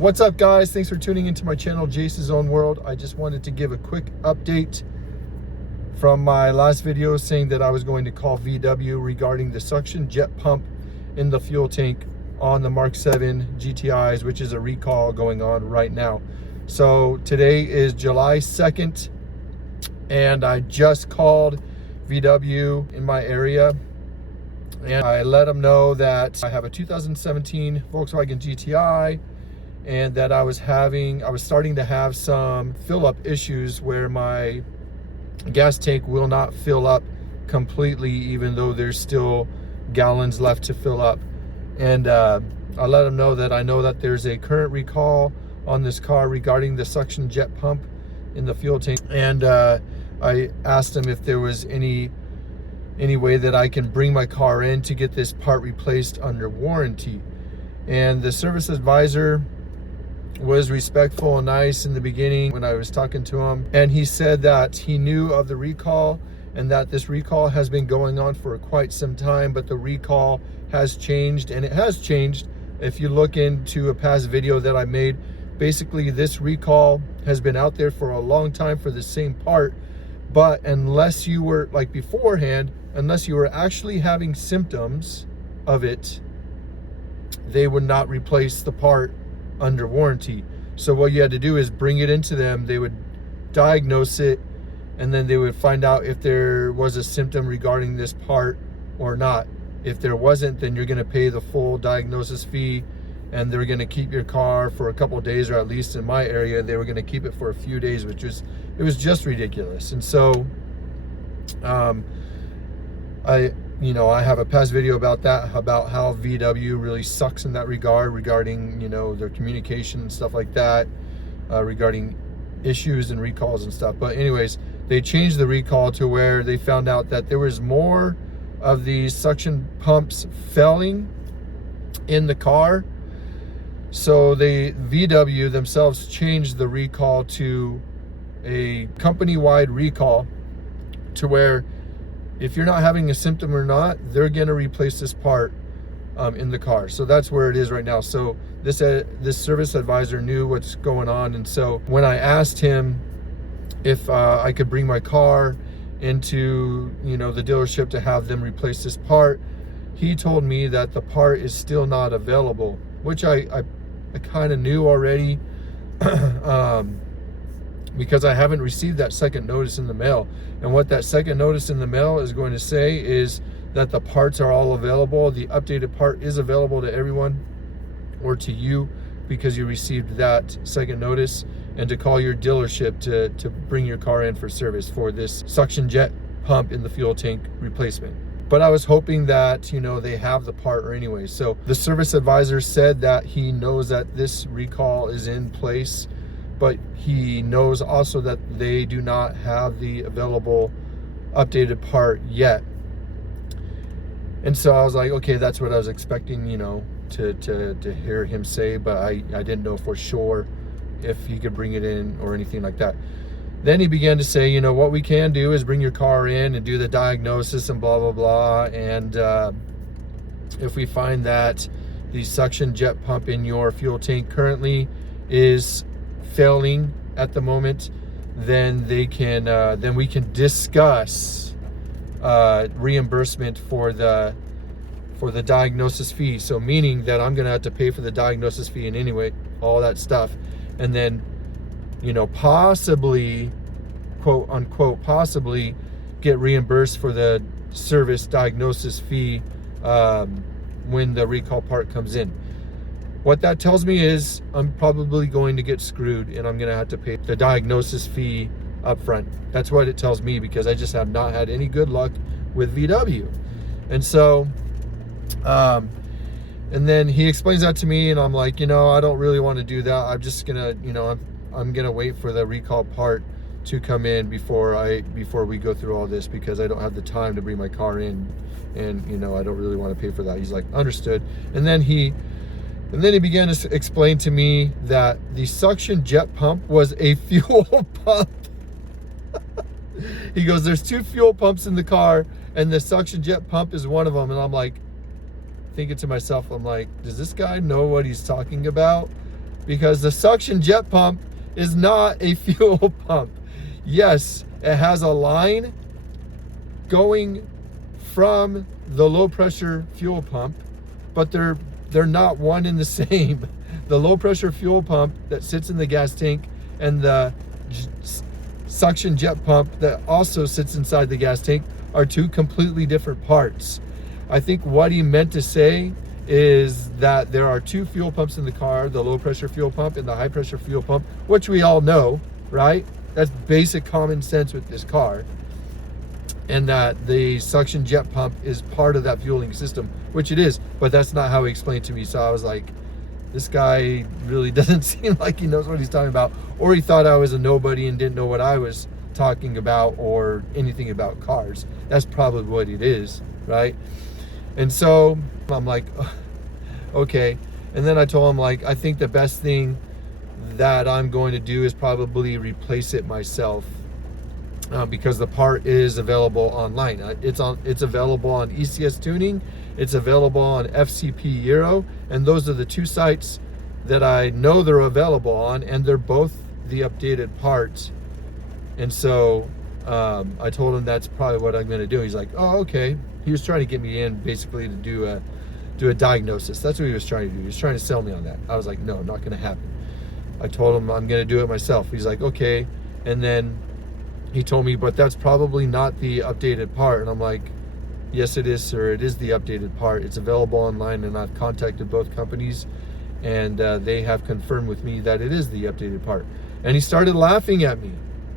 What's up, guys? Thanks for tuning into my channel, Jace's Own World. I just wanted to give a quick update from my last video saying that I was going to call VW regarding the suction jet pump in the fuel tank on the Mark 7 GTIs, which is a recall going on right now. So today is July 2nd, and I just called VW in my area, and I let them know that I have a 2017 Volkswagen GTI, and that I was starting to have some fill up issues where my gas tank will not fill up completely, even though there's still gallons left to fill up. And I let them know that I know that there's a current recall on this car regarding the suction jet pump in the fuel tank. And I asked them if there was any way that I can bring my car in to get this part replaced under warranty. And the service advisor was respectful and nice in the beginning when I was talking to him, and he said that he knew of the recall and that this recall has been going on for quite some time, but the recall has changed, and it has changed. If you look into a past video that I made, basically this recall has been out there for a long time for the same part, but unless you were, like beforehand, unless you were actually having symptoms of it, they would not replace the part under warranty. So what you had to do is bring it into them, they would diagnose it, and then they would find out if there was a symptom regarding this part or not. If there wasn't, then you're going to pay the full diagnosis fee, and they're going to keep your car for a couple of days, or at least in my area they were going to keep it for a few days, which was, it was just ridiculous. And so I have a past video about that, about how VW really sucks in that regard, regarding, their communication and stuff like that, regarding issues and recalls and stuff. But anyways, they changed the recall to where they found out that there was more of these suction pumps failing in the car. So VW themselves changed the recall to a company-wide recall, to where if you're not having a symptom or not, they're going to replace this part in the car. So that's where it is right now. So this service advisor knew what's going on. And so when I asked him if I could bring my car into, the dealership to have them replace this part, he told me that the part is still not available, which I kind of knew already. Because I haven't received that second notice in the mail. And what that second notice in the mail is going to say is that the parts are all available. The updated part is available to everyone, or to you, because you received that second notice, and to call your dealership to bring your car in for service for this suction jet pump in the fuel tank replacement. But I was hoping that, they have the part or anyway. So the service advisor said that he knows that this recall is in place, but he knows also that they do not have the available updated part yet. And so I was like, okay, that's what I was expecting, to hear him say, but I didn't know for sure if he could bring it in or anything like that. Then he began to say, what we can do is bring your car in and do the diagnosis and blah, blah, blah. And if we find that the suction jet pump in your fuel tank currently is failing at the moment, then we can discuss reimbursement for the diagnosis fee. So meaning that I'm gonna have to pay for the diagnosis fee and anyway, all that stuff, and then possibly, quote unquote, possibly get reimbursed for the service diagnosis fee when the recall part comes in. What that tells me is I'm probably going to get screwed, and I'm going to have to pay the diagnosis fee up front. That's what it tells me, because I just have not had any good luck with VW. And so, and then he explains that to me, and I'm like, I don't really want to do that. I'm just going to, I'm going to wait for the recall part to come in before we go through all this, because I don't have the time to bring my car in, and, I don't really want to pay for that. He's like, understood. And then he began to explain to me that the suction jet pump was a fuel pump. He goes, there's two fuel pumps in the car, and the suction jet pump is one of them. And I'm like, thinking to myself, I'm like, does this guy know what he's talking about? because the suction jet pump is not a fuel pump. Yes, it has a line going from the low pressure fuel pump, but they're not one and the same. The low pressure fuel pump that sits in the gas tank and the suction jet pump that also sits inside the gas tank are two completely different parts. I think what he meant to say is that there are two fuel pumps in the car, the low pressure fuel pump and the high pressure fuel pump, which we all know, right? That's basic common sense with this car. And that the suction jet pump is part of that fueling system, which it is, but that's not how he explained to me. So I was like, this guy really doesn't seem like he knows what he's talking about, or he thought I was a nobody and didn't know what I was talking about or anything about cars. That's probably what it is, right? And so I'm like, okay. And then I told him, like, I think the best thing that I'm going to do is probably replace it myself, because the part is available online. It's available on ECS Tuning, it's available on FCP Euro, and those are the two sites that I know they're available on, and they're both the updated parts. And so I told him that's probably what I'm going to do. He's like, oh, okay. He was trying to get me in basically to do a diagnosis. That's what he was trying to do. He was trying to sell me on that. I was like, no, not going to happen. I told him I'm going to do it myself. He's like, okay. And then he told me, but that's probably not the updated part. And I'm like, yes, it is, sir. It is the updated part. It's available online, and I've contacted both companies, and they have confirmed with me that it is the updated part. And he started laughing at me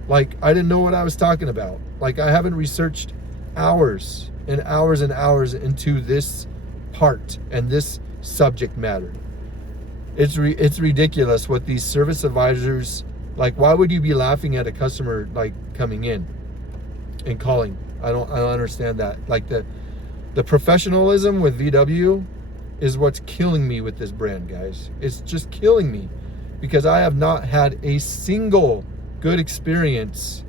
like I didn't know what I was talking about. Like I haven't researched hours and hours and hours into this part and this subject matter. It's ridiculous what these service advisors, like, why would you be laughing at a customer like coming in and calling? I don't understand that. Like the professionalism with VW is what's killing me with this brand, guys. It's just killing me because I have not had a single good experience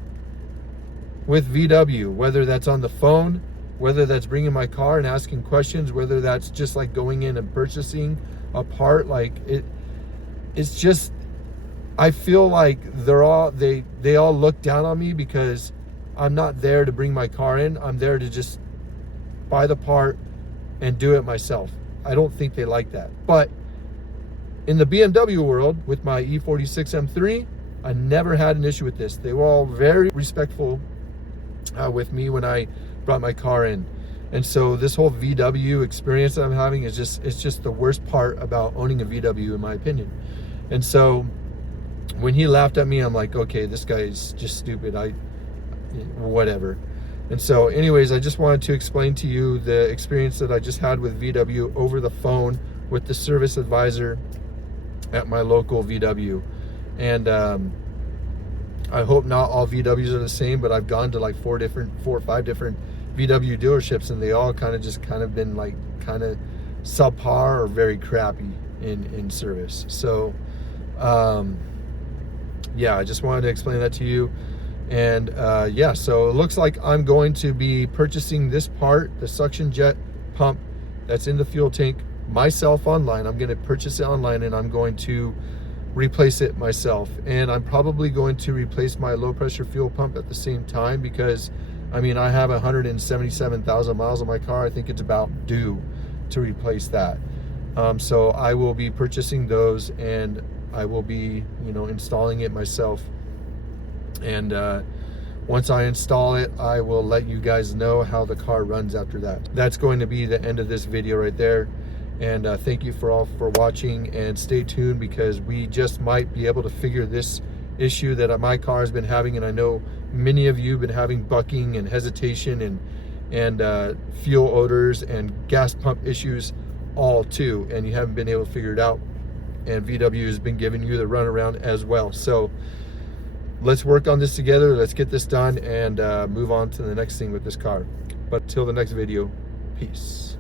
with VW, whether that's on the phone, whether that's bringing my car and asking questions, whether that's just like going in and purchasing a part. Like it's just, I feel like they all look down on me because I'm not there to bring my car in. I'm there to just buy the part and do it myself. I don't think they like that. But in the BMW world, with my E46 M3, I never had an issue with this. They were all very respectful with me when I brought my car in. And so this whole VW experience that I'm having is it's just the worst part about owning a VW, in my opinion. And so when he laughed at me, I'm like, okay, this guy is just stupid. Whatever. And so anyways, I just wanted to explain to you the experience that I just had with VW over the phone with the service advisor at my local VW. And I hope not all VWs are the same, but I've gone to like 4 or 5 different VW dealerships, and they all kind of been like kind of subpar or very crappy in service. So yeah, I just wanted to explain that to you. And yeah, so it looks like I'm going to be purchasing this part, the suction jet pump that's in the fuel tank, myself online. I'm going to purchase it online, and I'm going to replace it myself. And I'm probably going to replace my low pressure fuel pump at the same time, because I mean, I have 177,000 miles on my car. I think it's about due to replace that. So I will be purchasing those, and I will be, installing it myself. And once I install it, I will let you guys know how the car runs after that. That's going to be the end of this video right there. And thank you for watching, and stay tuned, because we just might be able to figure this issue that my car has been having, and I know many of you have been having bucking and hesitation and fuel odors and gas pump issues all too, and you haven't been able to figure it out, and VW has been giving you the runaround as well. So let's work on this together. Let's get this done and move on to the next thing with this car. But till the next video, peace.